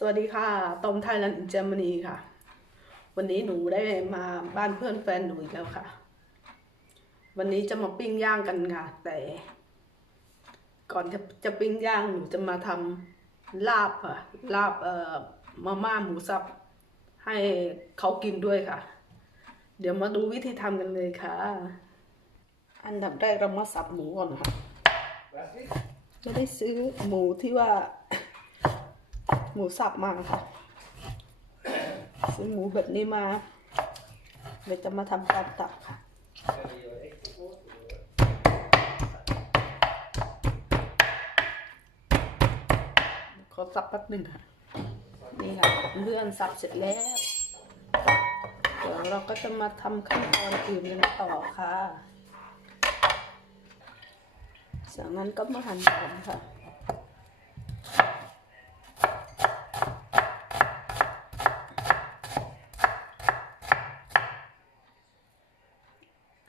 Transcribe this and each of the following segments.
สวัสดีค่ะ ตอมไทยแลนด์เจมนีค่ะ วันนี้หนูได้มาบ้านเพื่อนแฟนหนูอีกแล้วค่ะ วันนี้จะมาปิ้งย่างกันค่ะ แต่ ก่อนจะจะปิ้งย่างหนูจะมาทำลาบค่ะ ลาบเอ่อมาม่าหมูสับ ให้เขากินด้วยค่ะ เดี๋ยวมาดูวิธีทำกันเลยค่ะ อันดับแรกเรามาสับหมูก่อนค่ะไม่ได้ซื้อหมูที่ว่าห มูสับมาค่ะ ซื้อหมูแบบนี้มาเดี๋ยวจะมาทำการตับค่ะขอสับแป๊บหนึ่งค่ะ นี่ค่ะเลื่อนสับเสร็จแล้ว เดี๋ยวเราก็จะมาทำขั้นตอนอื่นกันต่อค่ะจากนั้นก็มาหั่นหอมค่ะ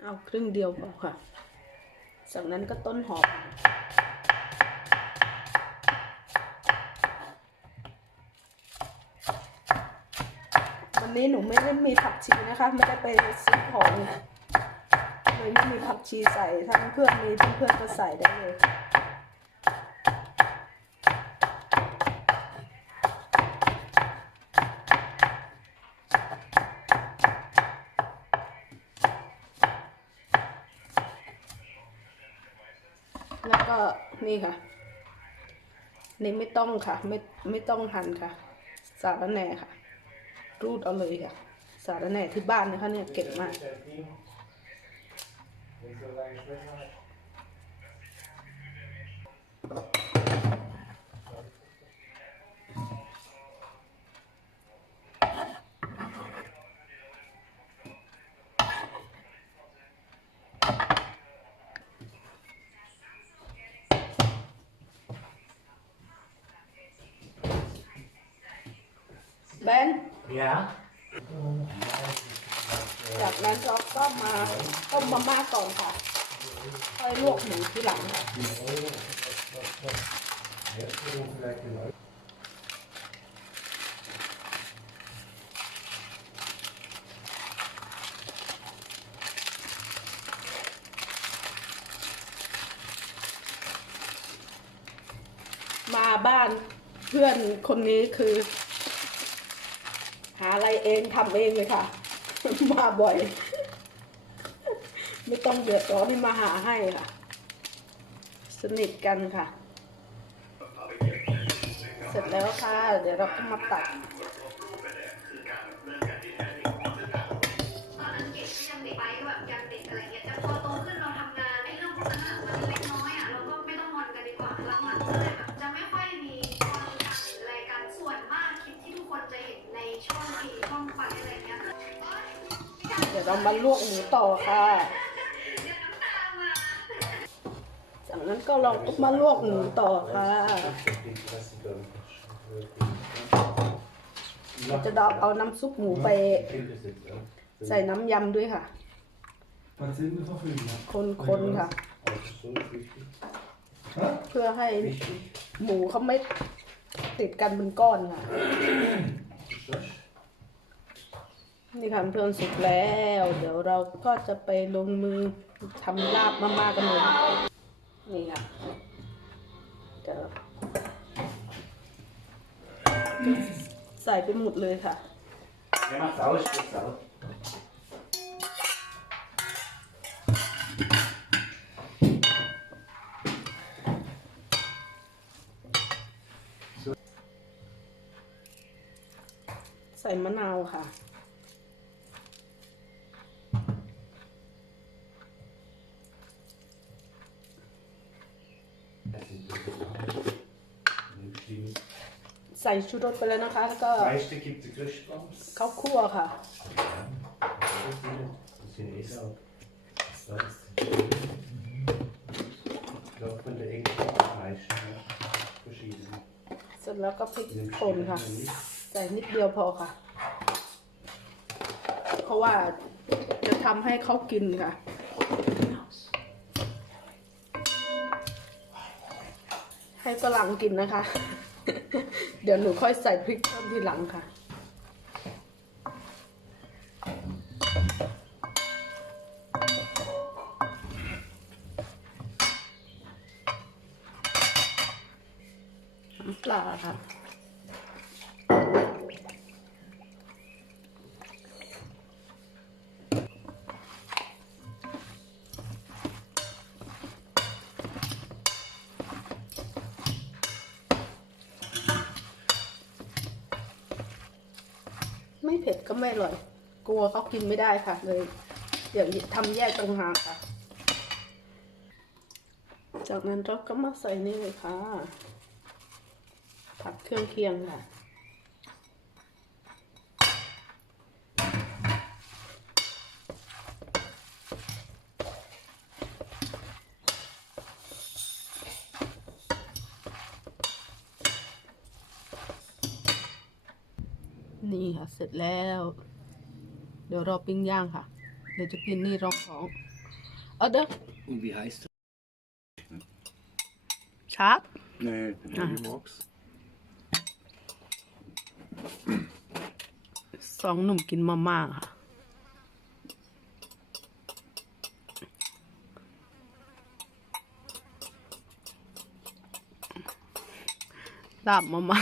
เอาครึ่งเดียวพอค่ะ จากนั้นก็ต้นหอม วันนี้หนูไม่ได้มีผักชีนะคะ ไม่ได้ไปซื้อของเลยไม่มีผักชีใส่ถ้าเพื่อนมีเพื่อนก็ใส่ได้เลย แล้วก็นี่ค่ะ นี่ไม่ต้องค่ะ ไม่ไม่ต้องหั่นค่ะ สาระแหน่ค่ะ รูดเอาเลยค่ะ สาระแหน่ที่บ้านนะคะเนี่ยเก่งมาก บน Ja. จากนั้นเราก็มาต้มมาม่าก่อนค่ะค่อยลวกหมูทีหลังค่ะมาบ้านเพื่อนคนนี้คือ หาอะไรเองทำเองเลยค่ะ มาบ่อย ไม่ต้องเดือดร้อนที่มาหาให้ค่ะ สนิทกันค่ะ เสร็จแล้วค่ะ เดี๋ยวเราก็มาตัดยังเด็กไปก็แบบยังเด็ก เรามาลวกหมูต่อค่ะจากนั้นก็เราก็มาลวกหมูต่อค่ะ จะดอกเอาน้ำซุปหมูไป ใส่น้ำยำด้วยค่ะ คนๆค่ะ เพื่อให้หมูเขาไม่ติดกันเป็นก้อนค่ะ นี่ค่ะเพื่อนสุกแล้ว เดี๋ยวเราก็จะไปลงมือทำลาบมาม่ากันเลยนี่ค่ะเดี๋ยวใส่ไปหมดเลยค่ะ Wer macht's aus? Spricht's aus. ใส่มะนาวค่ะ ใส่ชูรสไปแล้วนะคะ แล้วก็ Meiste gibt es Christbaums. ข้าวคั่วค่ะ Das sind eh sau. Das ist Ich glaube, von der Ecke Fleisch. Ja. Verschiedene. เสร็จแล้วก็พริก Die sind ป่นค่ะใส่นิดเดียวพอค่ะ เพราะว่าจะทำให้เขากินค่ะ ให้ฝรั่งกินนะคะ เดี๋ยวหนูค่อยใส่พริกเพิ่มทีหลังค่ะน้ำปลาค่ะ เผ็ดก็ไม่อร่อย กลัวเขากินไม่ได้ค่ะเลย เดี๋ยวทำแยกต่างหากค่ะ จากนั้นเราก็มาใส่นี่เลยค่ะ ผัดเครื่องเคียงค่ะ นี่ค่ะ เสร็จแล้ว เดี๋ยวรอปิ้งย่างค่ะ เดี๋ยวจะกินนี่รองท้องเอาเด้อ Und wie heißt das? ชาร์ป Nee, Ah. die magst. สองหนุ่มกินมาม่าค่ะ ลาบมาม่า